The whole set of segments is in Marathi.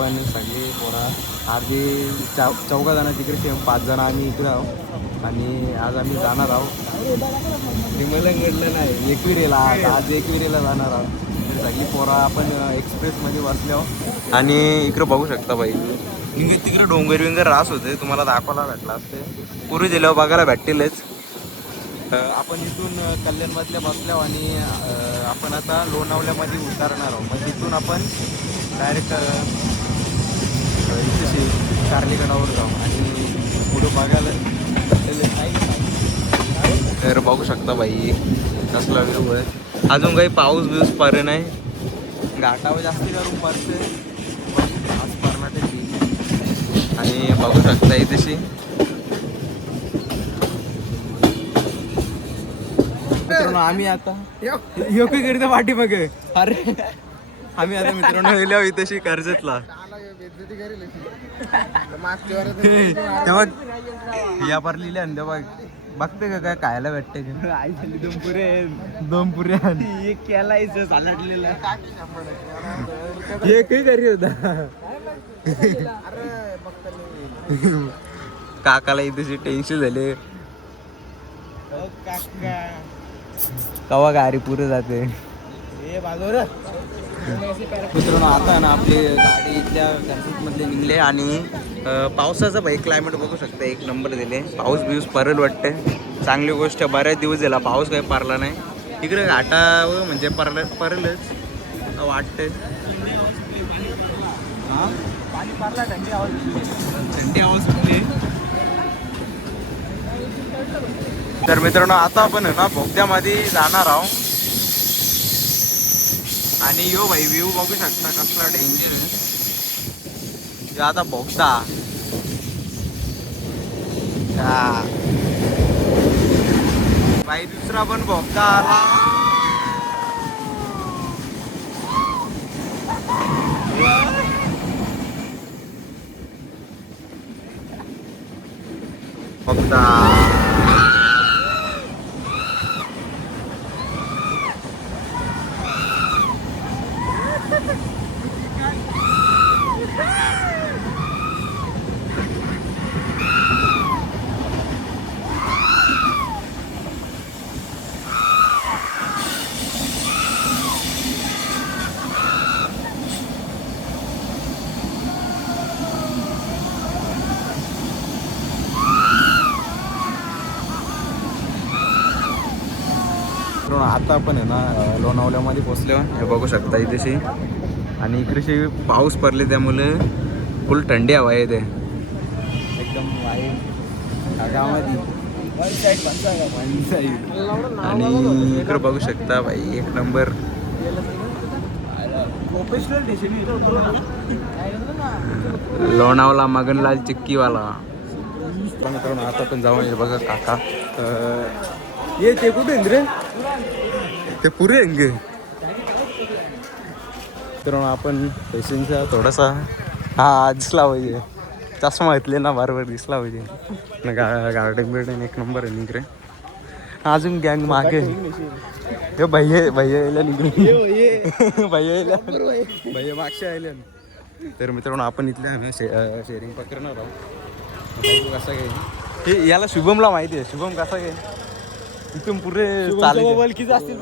आपण सगळे पोरा अर्धी चौघा जण तिकडे सेम 5 जण आम्ही इकडे आहोत आणि आज आम्ही जाणार आहोत हिमालयगडला नाही एकविरेला. आज एकविरेला जाणार आहोत. तर सगळी पोरा आपण एक्सप्रेसमध्ये बसले आहोत आणि इकडं बघू शकता बाई तिकडे डोंगर विंगर रास होते तुम्हाला दाखवायला भेटला असते. पूर्वी जिल्ह्यावर बघायला भेटतीलच. आपण इथून कल्याणमधल्या बसल्यावर आणि आपण आता लोणावल्यामध्ये उतरणार आहोत. मग तिथून आपण डायरेक्ट इथे कार्लीगडावर जाऊ आणि पुढं बघायला तर बघू शकता बाई कसला व्ह्यू आहे. अजून काही पाऊस बिऊस परे नाही. घाटावर जास्ती करून पडते आज कर्नाटकी आणि बघू शकता तशी मित्रांनो आम्ही आता योग्य करीत पाठी बघ. अरे आम्ही आता मित्रांनो गेल्या इथेशी कर्जतला तेव्हा या पार लिहिल्या तेव्हा बघते का काय खायला भेटते दोन पुऱ्या एक केलायचं सालाटलेला एकही करी होता. काकाला इथे टेन्शन झाले कवा गाडी पुरे जाते. मित्रांनो आता ना आपली गाडी इथल्या कर्जतमधले निघले आणि पावसाचं भाई क्लायमेट बघू शकता एक नंबर दिले. पाऊस बिऊस परेल वाटते चांगली गोष्ट. बऱ्याच दिवस झाला पाऊस काही पडला नाही इकडे घाटावर म्हणजे परेलच वाटते. पाणी पडला थंडी आवाज सुटली. तर मित्रांनो आता आपण ना बोगद्यामध्ये जाणार आहोत आणि यो भाई व्ह्यू बघू शकता कसला डेंजर आहे. आता बोगदा भाई दुसरा पण बोगदा आला. बोगदा आता आपण आहे ना लोणावल्यामध्ये पोचलो. हे बघू शकता इथेशी आणि इकडेशी पाऊस पडले त्यामुळे फुल थंडी हवा येते एकदम गावामध्ये आणि इकडे बघू शकता भाई एक नंबर लोणावला मगनलाल चिक्कीवाला. मित्रांनो आता पण जाऊन बघा काका ये ते कुठे रे ते पुरे अंगे. तर आपण पेशंटचा थोडासा हा दिसला पाहिजे चष्मा घेतले ना बरोबर दिसला पाहिजे. गार्डन बिर्डन एक नंबर आहे इकडे. अजून गँग मागे हे भैया भैया निघले भैया मागच्या आले. तर मित्रांनो आपण इथल्या शेअरिंग पकडणार आहोत कसा काय. हे याला शुभमला माहिती आहे. शुभम कसा काय इथून पुरे चालकीच असतील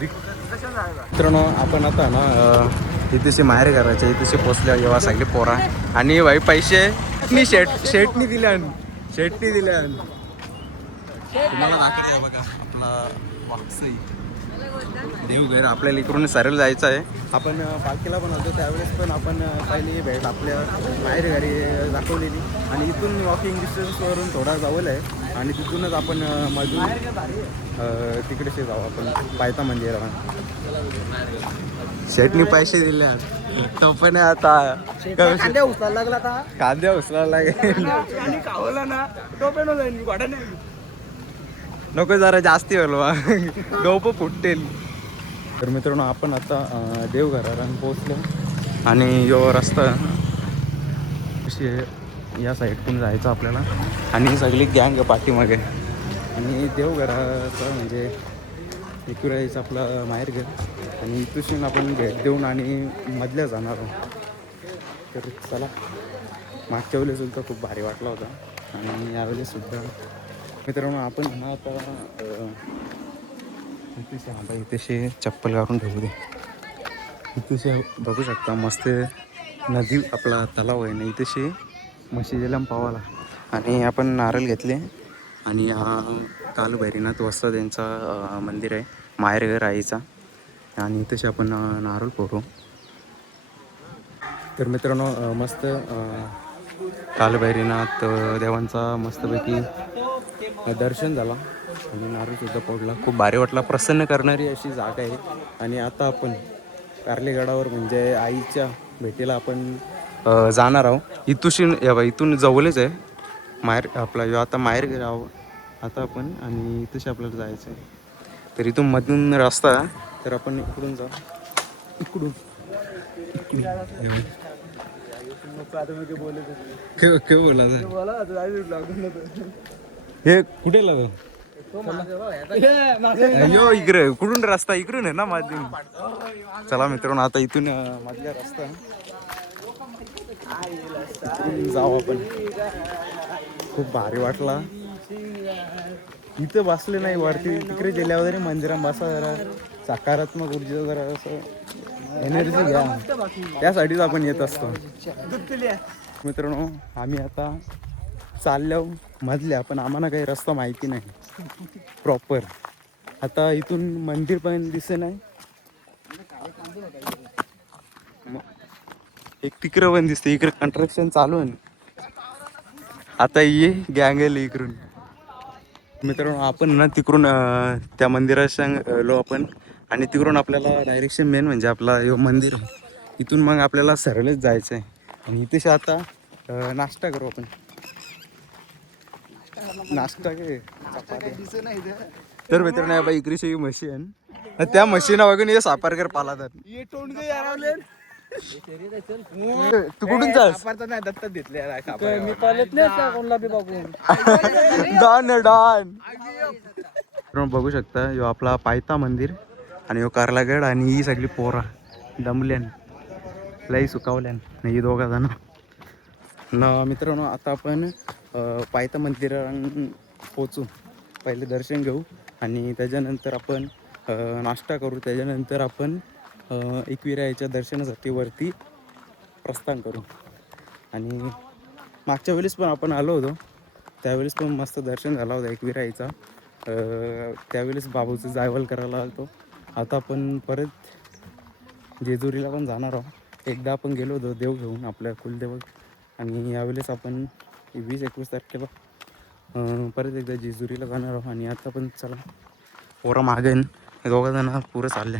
मित्रांनो आपण आता ना इथेशी माहेर करायचे इथेशी पोचल्या जेव्हा सगळे पोरा आणि भाई पैसे मी शेटनी दिल्या तुम्हाला दाखवतो बघा आपला वाक्सई देवघर. आपल्याला इकडून सरळ जायचं आहे. आपण पालखीला पण होतो त्यावेळेस पण आपण पहिली भेट आपल्या बाहेर गाडी दाखवलेली आणि इथून वॉकिंग डिस्टन्सवरून थोडा जवळ आहे आणि तिथूनच आपण मधून तिकडेच जाऊ आपण पायथा मंदिराला. शेटनी पैसे दिले तो पण आता कांद्या उचलायला लागला. कांद्या उचलायला लागेल नको जरा जास्ती बोलवा डोप फुटतील. तर मित्रांनो आपण आता देवघराला पोहोचलो आणि यो रस्ता अशी या साईडतून जायचं आपल्याला आणि सगळी गँग पाठीमागे आणि देवघराचं म्हणजे एकविराईचं आपलं माहेर घर आणि इथून आपण भेट देऊन आणि मधल्या जाणार आहोत. तर चला, मागच्या वेळेससुद्धा खूप भारी वाटला होता आणि यावेळेससुद्धा मित्रांनो आपण ना आता इथेशी चप्पल काढून ठेवू दे. इथेशी बघू शकता मस्त नदी आपला तलाव आहे ना, इथेशी म्हशी जलम पावाला आणि आपण नारळ घेतले आणि हा कालभैरवनाथ वस्ता त्यांचा मंदिर आहे, माहेरघर आईचा आणि इथेशी आपण नारळ फोडू. तर मित्रांनो मस्त कालभैरवनाथ देवांचा मस्तपैकी दर्शन झाला आणि नारळसुद्धा फोडला. खूप भारी वाटला, प्रसन्न करणारी अशी जागा आहे. आणि आता आपण कार्लेगडावर म्हणजे आईच्या भेटीला आपण जाणार आहोत. इथून जवळच आहे माहेर आपला आता माहेर गेला आता आपण आणि इथंशी आपल्याला जायचं आहे. तर इथून मधून रस्ता तर आपण इकडून जाऊ, इकडून हे कुठे लागलं यो इकडे कुठून रस्ता इकडून आहे ना मधून. चला मित्रांनो आता इथून मधल्या रस्ता जाऊ आपण. खूप भारी वाटला इथं बसले नाही, वरती तिकडे गेल्यावर जरी मंदिरात बसा जरा सकारात्मक ऊर्जा जरा असं एनर्जी घ्या, त्यासाठीच आपण येत असतो. मित्रांनो आम्ही आता चाललो मधल्या, पण आम्हाला काही रस्ता माहिती नाही प्रॉपर. आता इथून मंदिर पण दिसे नाही, एक तिकडं पण दिसते, इकडे कन्स्ट्रक्शन चालू आहे. आता ये गँग इकडून. मित्रांनो आपण ना तिकडून त्या मंदिराच्या लो आपण आणि तिकडून आपल्याला डायरेक्शन मेन म्हणजे आपला हे मंदिर आहे, इथून मग आपल्याला सरळच जायचं आहे. आणि इथेच आता नाश्ता करू आपण. नाश्ता काय तर मित्रांनो बाई इकडे मशीन, त्या मशीना बघून हे सापारकर पालातात. तू कुठून जास? दत्तक घेतले मी पालत डॉन बघू शकता. यो आपला पायथा मंदिर आणि यो कार्लागड आणि ही सगळी पोरा दमल्यान लई सुकावल्यान ही दोघा जण ना. मित्रांनो आता आपण पायथा मंदिरात पोचू, पहिले दर्शन घेऊ आणि त्याच्यानंतर आपण नाश्ता करू. त्याच्यानंतर आपण एकविराईच्या दर्शनासाठी वरती प्रस्थान करू. आणि मागच्या वेळेस पण आपण आलो होतो, त्यावेळेस पण मस्त दर्शन झाला होता एकविराईचा. त्यावेळेस बाबूचं जायवल करायला आलो. आता आपण परत जेजुरीला पण जाणार आहोत. एकदा आपण गेलो होतो देव घेऊन आपल्या कुलदेव, आणि यावेळेस आपण 20-21 तारखेला परत एकदा जेजुरीला जाणार आहोत. आणि आता पण चला पोरं मागेन दोघा जण पुरं चालले.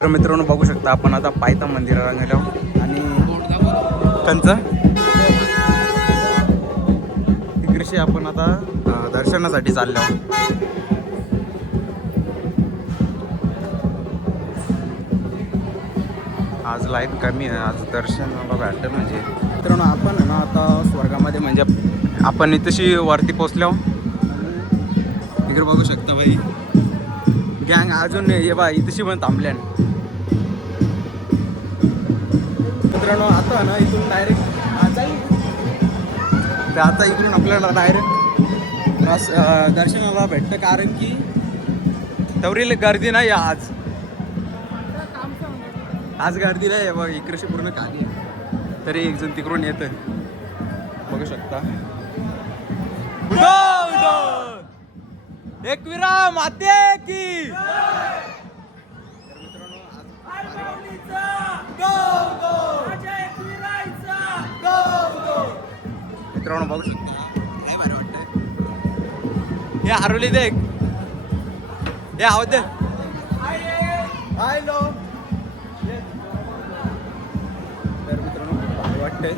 तर मित्रांनो बघू शकता आपण आता पायथा मंदिराला गेलो आणि कंचं तिकडे आपण आता दर्शनासाठी चाललो. आज लाईट कमी आहे, आज दर्शनाला भेटतं. म्हणजे मित्रांनो आपण ना आता स्वर्गामध्ये म्हणजे आपण इथेशी वरती पोचलो. इकडे बघू शकता बाई गँग अजून ये बा इथेशी पण थांबल्या. मित्रांनो आता ना इथून डायरेक्ट आता इकडून आपल्याला डायरेक्ट दर्शनाला भेटतं, कारण की तेवढी गर्दी नाही आज गर्दी नाही बघ. इकडे पूर्ण खाली आहे, तरी एक जण तिकडून येतं बघू शकता. एकविरा माते की मित्रांनो बघू शकता नाही भारी वाटतं. हे हरवली देख हे आवाज दे. हॅलो तर मित्रांनो भारी वाटतंय.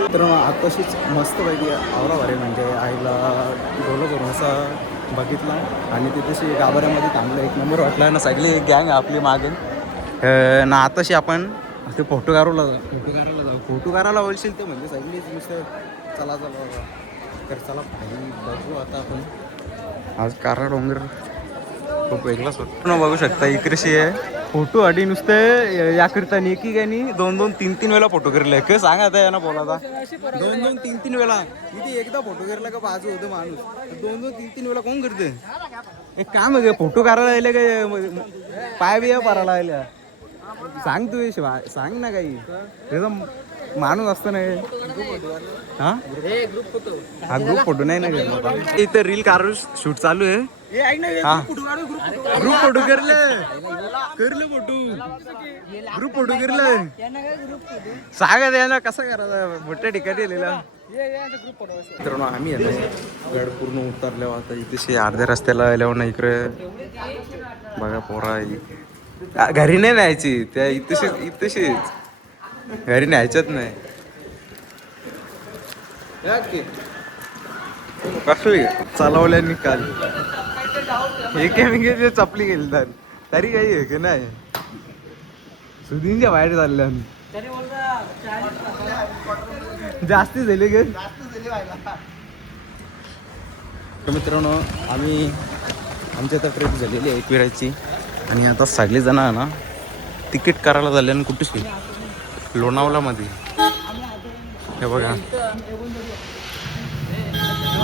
मित्रांनो आताशीच मस्त पैकी आवरा भारी म्हणजे आईला डोलं करून असा बघितला आणि तिथेशी गाभाऱ्यामध्ये थांबलं. एक नंबर वाटला ना, सगळी गँग आपली मागे ना. आताशी आपण ते फोटो काढायला जाऊ. फोटो काढायला बोलशील तर म्हणजे सगळीच नुसतं चला चला बाबा. तर चला भाई बघू आता आपण. आज कारा डोंगर खूप वेगळाच होतो. बघू शकता इकडे आहे फोटो आधी नुसते या करताना एकीकानी 2-2, 3-3 वेळा फोटो करले. काय सांगा आता ना बोला 2-2, 3-3 वेळा. इथे एकदा फोटो करला का बाजू होतं माणूस. 2-2, 3-3 वेळा कोण करते. एक काम आहे फोटो काढायला यायला काय पाय बिया परायला यायला. सांग तू शिवाय सांग ना काही त्याचा माणूस असतो ना. हा ग्रुप फोटो नाही ना घेतला. इथे रील काढू शूट चालू आहे. हा ग्रुप फोटो करले फोटो ग्रुप फोटो करले. सांगा द्यायला कसं करायचं मोठ्या ठिकाणी लिहिला. मित्रांनो आम्ही गड पूर्ण उतरल्यावर आता इथे अर्ध्या रस्त्याला आल्यावर ना इकडे बघा पोरा घरी नाही न्यायची त्या इथेशीच घरी न्यायच्याच नाही. कसली चालवल्या निकाल एकेमेके चपली गेली तर तरी काही आहे की नाही. सुधींच्या बाहेर चालल्या जास्ती झाली गे. मित्रांनो आम्ही आमची आता ट्रिप झालेली आहे एकविराची आणि आता सगळे जण आहे ना तिकीट करायला झाले आणि कुठेच लोणावळामध्ये. हे बघा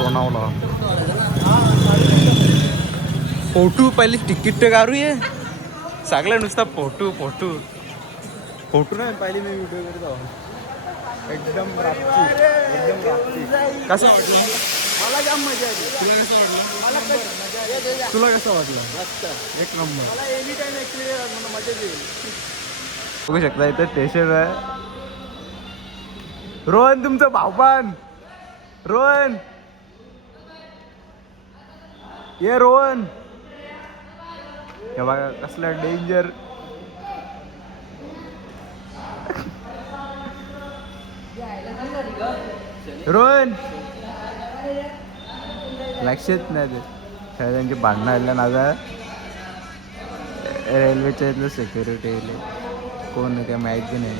लोणावळा फोटो पहिले तिकीट काढू ये सगळ्या नुसता फोटो फोटो फोटो नाही पहिले मी व्हिडिओ करत आहो. एकदम रापची एकदम रापची. कसं वाटलं मला जाम मजा आली. तुला कसं वाटलं तुला कसं वाटलं. एक नंबर मला एनी टाइम ॲक्च्युली मजा येईल. बघू शकता इथं स्टेशन आहे. रोहन तुमचं भाऊबान रोहन ये रोहन. हे बघा कसलं डेंजर. रोहन लक्षात नाही ते त्यांची भांडणं आल्या ना. रेल्वेच्या इथलं सिक्युरिटी कोण काय माहिती नाही.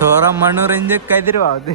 थोडा मनोरंजक काहीतरी वावते.